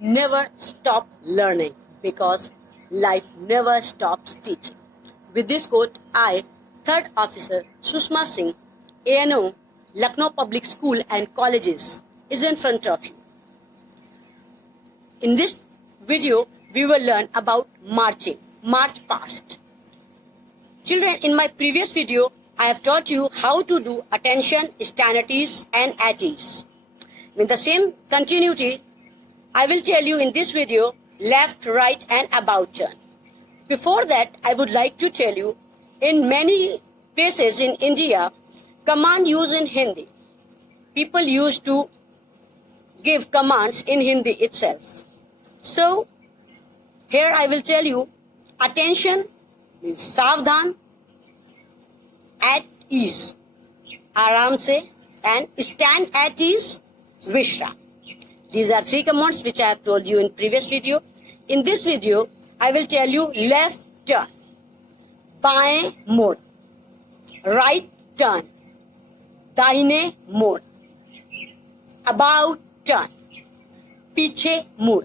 Never stop learning because life never stops teaching. With this quote, I, Third Officer Sushma Singh, ANO, Lucknow Public School and Colleges, is in front of you. In this video, we will learn about marching, march past. Children, in my previous video, I have taught you how to do attention, stannities and at ease. With the same continuity, I will tell you in this video left, right and about turn. Before that, I would like to tell you, in many places in India, command used in Hindi. People used to give commands in Hindi itself. So, here I will tell you, attention means savdhan, at ease, aram se, and stand at ease, vishram. These are three commands which I have told you in previous video. In this video, I will tell you left turn, बाएं मोड़, right turn, दाहिने मोड़, about turn, पीछे मुड़.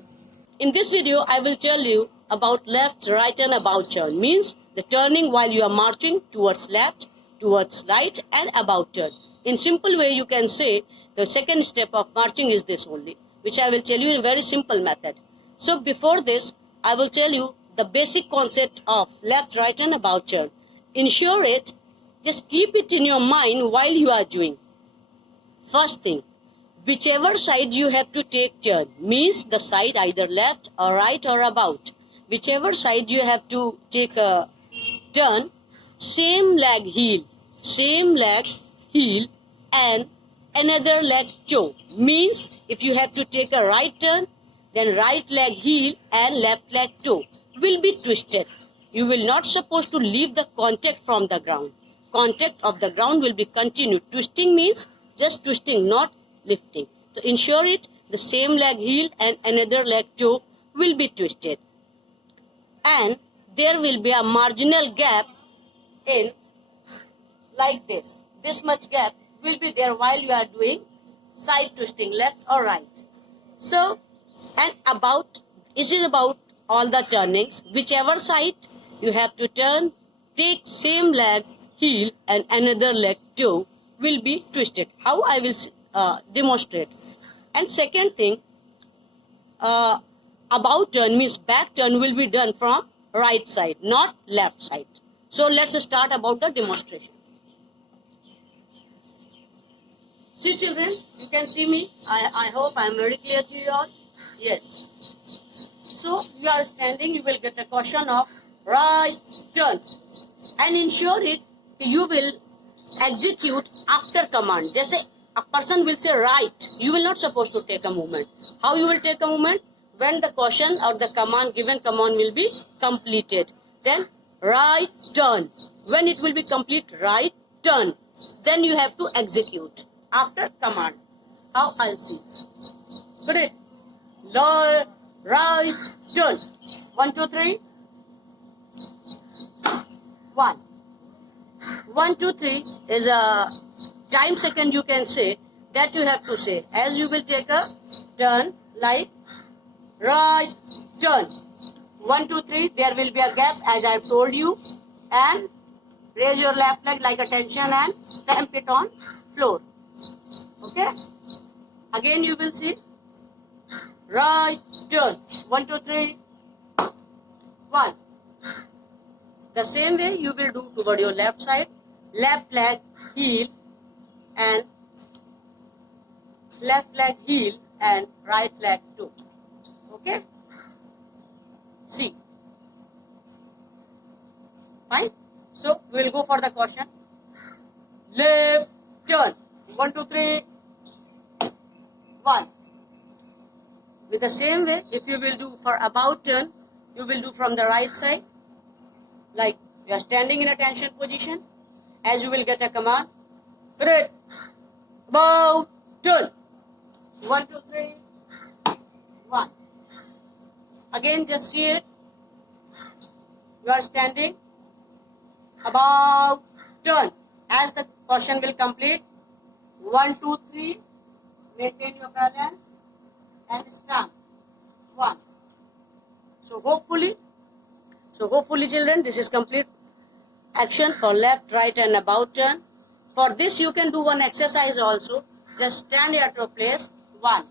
In this video, I will tell you about left, right and about turn. Means the turning while you are marching towards left, towards right and about turn. In simple way, you can say the second step of marching is this only, which I will tell you in a very simple method. So before this, I will tell you the basic concept of left, right and about turn. Ensure it, just keep it in your mind while you are doing. First thing, whichever side you have to take turn, means the side either left or right or about. Whichever side you have to take a turn, same leg heel and another leg toe. Means if you have to take a right turn, then right leg heel and left leg toe will be twisted. You will not supposed to leave the contact from the ground. Contact of the ground will be continued. Twisting means just twisting, not lifting. To ensure it, the same leg heel and another leg toe will be twisted. And there will be a marginal gap in like this. This much gap will be there while you are doing side twisting, left or right. So, and about, this is about all the turnings. Whichever side you have to turn, take same leg heel and another leg toe will be twisted. How I will demonstrate. And second thing, about turn means back turn will be done from right side, not left side. So let's start about the demonstration. See children, you can see me. I hope I am very clear to you all. Yes. So you are standing, you will get a caution of right turn. And ensure it, you will execute after command. Just a person will say right, you will not supposed to take a movement. How you will take a movement? When the caution or the command, given command will be completed. Then right turn. When it will be complete, right turn. Then you have to execute after command. How I'll see. Good. Left, right, turn. 1, 2, 3. 1. 1, 2, 3 is a time second you can say, that you have to say. As you will take a turn like right turn. 1, 2, 3, there will be a gap as I have told you. And raise your left leg like attention and stamp it on floor. Okay? Again you will see right turn. 1, 2, 3. 1. The same way you will do toward your left side. Left leg heel and right leg toe. Okay? See. Fine? So we will go for the caution. Left turn. 1, 2, 3. 1. With the same way, if you will do for about turn, you will do from the right side. Like you are standing in attention position. As you will get a command. Great. About turn. 1, 2, 3. 1. Again just see it. You are standing. About turn. As the caution will complete. 1, 2, 3. Maintain your balance and stamp. So hopefully children, this is complete action for left, right and about turn. For this you can do one exercise also. Just stand at your place. 1,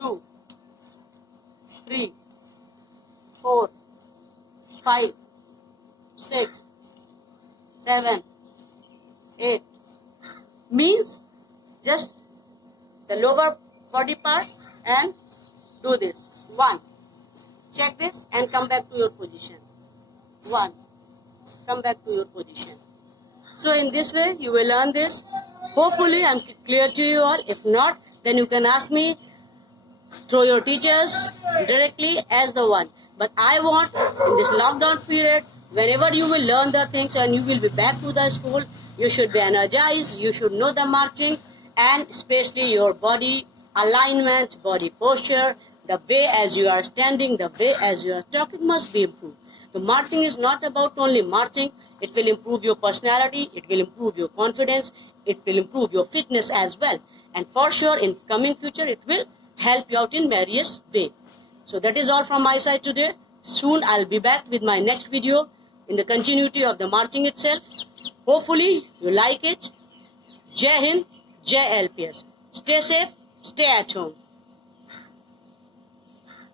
2, 3, 4, 5, 6, 7, 8. Means just the lower body part and do this. 1. Check this and come back to your position. 1. Come back to your position. So in this way you will learn this. Hopefully I am clear to you all. If not, then you can ask me through your teachers directly as the one. But I want in this lockdown period, whenever you will learn the things and you will be back to the school, you should be energized, you should know the marching, and especially your body alignment, body posture, the way as you are standing, the way as you are talking must be improved. The marching is not about only marching. It will improve your personality, it will improve your confidence, it will improve your fitness as well. And for sure in coming future it will help you out in various ways. So that is all from my side today. Soon I'll be back with my next video in the continuity of the marching itself. Hopefully you like it. Jai Hind, Jai LPS. Stay safe, stay at home.